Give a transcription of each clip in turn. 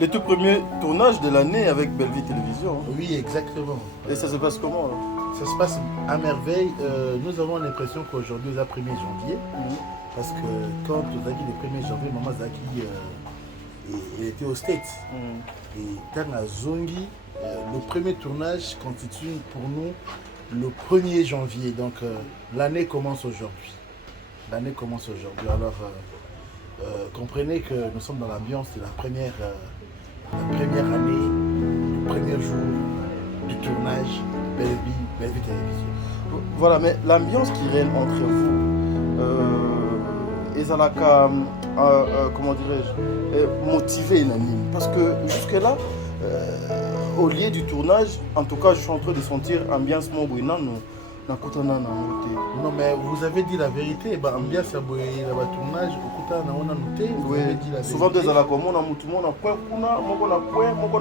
le tout premier tournage de l'année avec Bellevue Télévision. Oui, exactement. Et ça se passe comment là? Ça se passe à merveille. Nous avons l'impression qu'aujourd'hui, c'est le 1er janvier. Parce que quand on a dit le 1er janvier, Maman Zaki il était aux States. Et dans la Zongi, le premier tournage constitue pour nous le 1er janvier. Donc l'année commence aujourd'hui. L'année commence aujourd'hui. Alors comprenez que nous sommes dans l'ambiance de la première année, le premier jour du tournage Bellevue Télévision. Voilà, mais l'ambiance qui règne entre vous, Ezalaka, comment dirais-je, motivé Nanine. Parce que jusque-là, au lieu du tournage, en tout cas, je suis en train de sentir ambiance mobouina. Non mais vous avez dit la vérité, ambiance le tournage, oui. Souvent des ala comme on a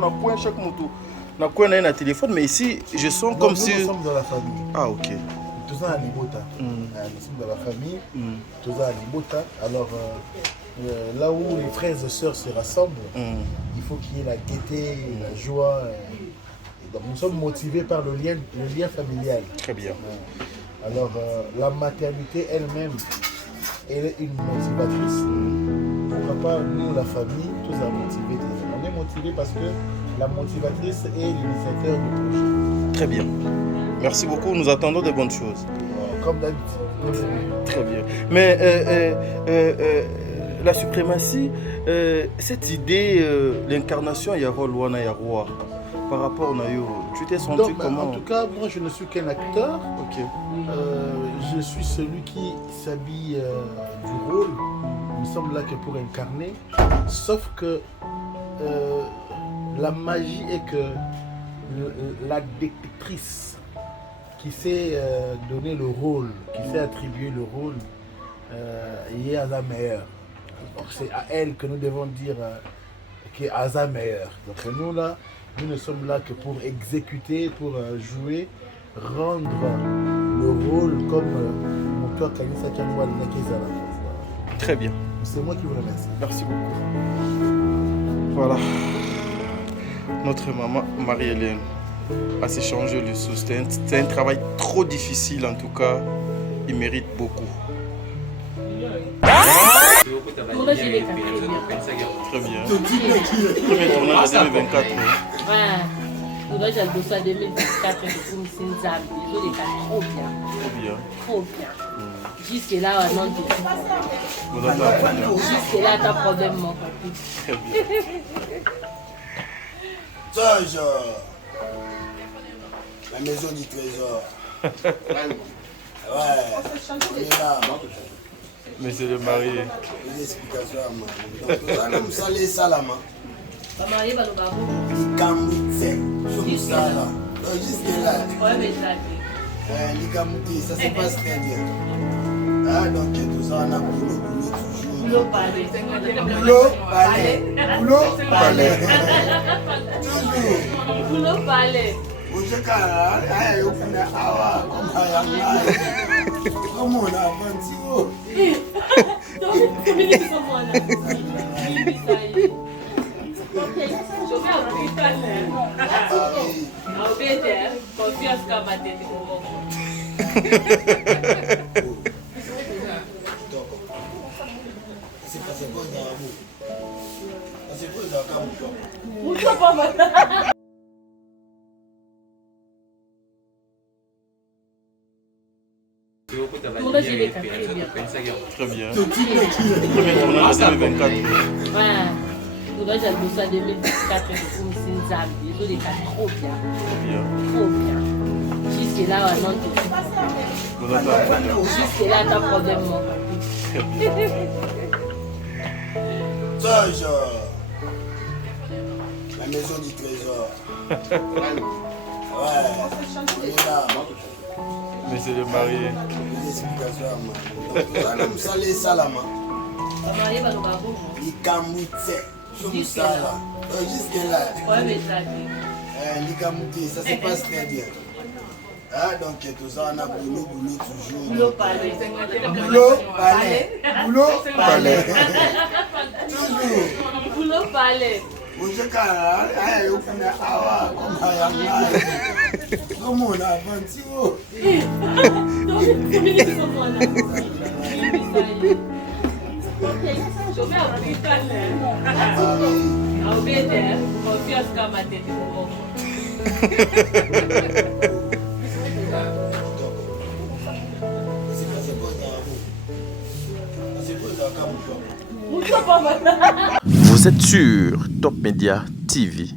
point chaque moto. On a point un téléphone, mais ici je sens comme si nous sommes dans la famille. Ah ok. Tout ça à Libota. Nous sommes dans la famille. Tout ça à Libota. Alors là où les frères et sœurs se rassemblent, il faut qu'il y ait la gaieté, la joie. Donc nous sommes motivés par le lien familial. Très bien. Alors la maternité elle-même, elle est une motivatrice. Pourquoi pas nous, la famille, tous à motiver. On est motivés parce que la motivatrice est l'initiateur du projet. Très bien. Merci beaucoup, nous attendons de bonnes choses. Comme d'habitude. Très bien. Mais la suprématie, cette idée, l'incarnation, il y a roi, il y a roi. Par rapport au Nayo, tu t'es senti comment? En tout cas, moi je ne suis qu'un acteur. Ok. Je suis celui qui s'habille du rôle. Nous sommes là que pour incarner. Sauf que la magie est que la détectrice qui sait donner le rôle, qui sait attribuer le rôle, est à la meilleure. Donc c'est à elle que nous devons dire qu'elle est à la meilleure. Donc nous là, nous ne sommes là que pour exécuter, pour jouer, rendre le rôle comme mon cœur Kanisa Kanwa Nakizala. Très bien. C'est moi qui vous remercie. Merci beaucoup. Voilà. Notre maman Marie-Hélène a s'échangé le soutien. C'est un travail trop difficile en tout cas. Il mérite beaucoup. Très bien. Premier tournage de 2024. Tournage à 2024, trop bien. Trop bien. Trop bien. Jusque-là, non, Vous attendez. jusque-là, t'as problème, mon copine. Très bien. La maison du trésor. Ouais, on est là. Monsieur le marié. Une explication à moi. Donc, nous allons salama. Pas marié, bah, nous avons. Les Kamouté, jusque là. Jusque là. Ouais, mais ça, Les Kamouté, ça se passe très bien. Ah, donc tout ça, on a boulot toujours. boulot palais. Boulot palais. Boulot palais. Toujours. Boulot palais. Comment on a avancé? Tournage, il est très bien. Très bien. Premier tournage de 2024. Ouais. Tournage à 2024, c'est une zame. Désolé, trop bien. Trop bien. Trop bien. Jusque-là, non, Vous attendez. jusque-là, t'as problème, mon copine. Très bien. La maison du trésor. Ouais, on est là. Monsieur le marié. Une explication à moi. Donc, nous allons salama. Pas marié, bah, nous avons. Les Kamouté, jusque là. Jusque là. Ouais, mais ça, Les Kamouté, ça se passe très bien. Ah, donc tout ça, on a boulot toujours. boulot palais. Boulot palais. Boulot palais. Toujours. Boulot palais. Ujekala, aya yokuna awa koma ya ngai. Como na avantiwo. Je vais appuyer ta lèvre. I'll be there. Confiance comme à tête pour moi. Vous êtes sur Top Media TV.